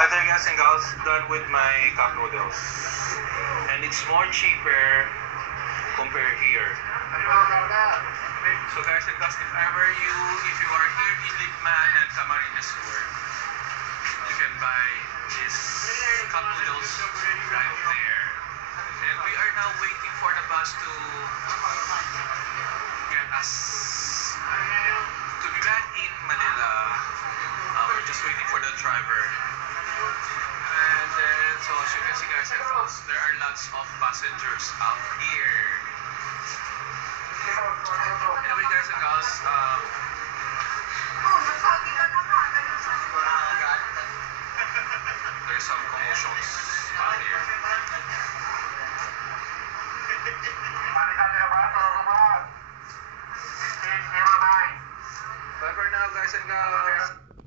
Hi there guys and gals, done with my cup noodles. And it's more cheaper compared here. So guys and gals, if you are here in Libman and Camarines Sur, you can buy this cup noodles right there. And we are now waiting for the bus to get us to be back in Manila. We're just waiting for the driver. And then, so as you can see guys and gals, there are lots of passengers out here. Anyway guys and gals,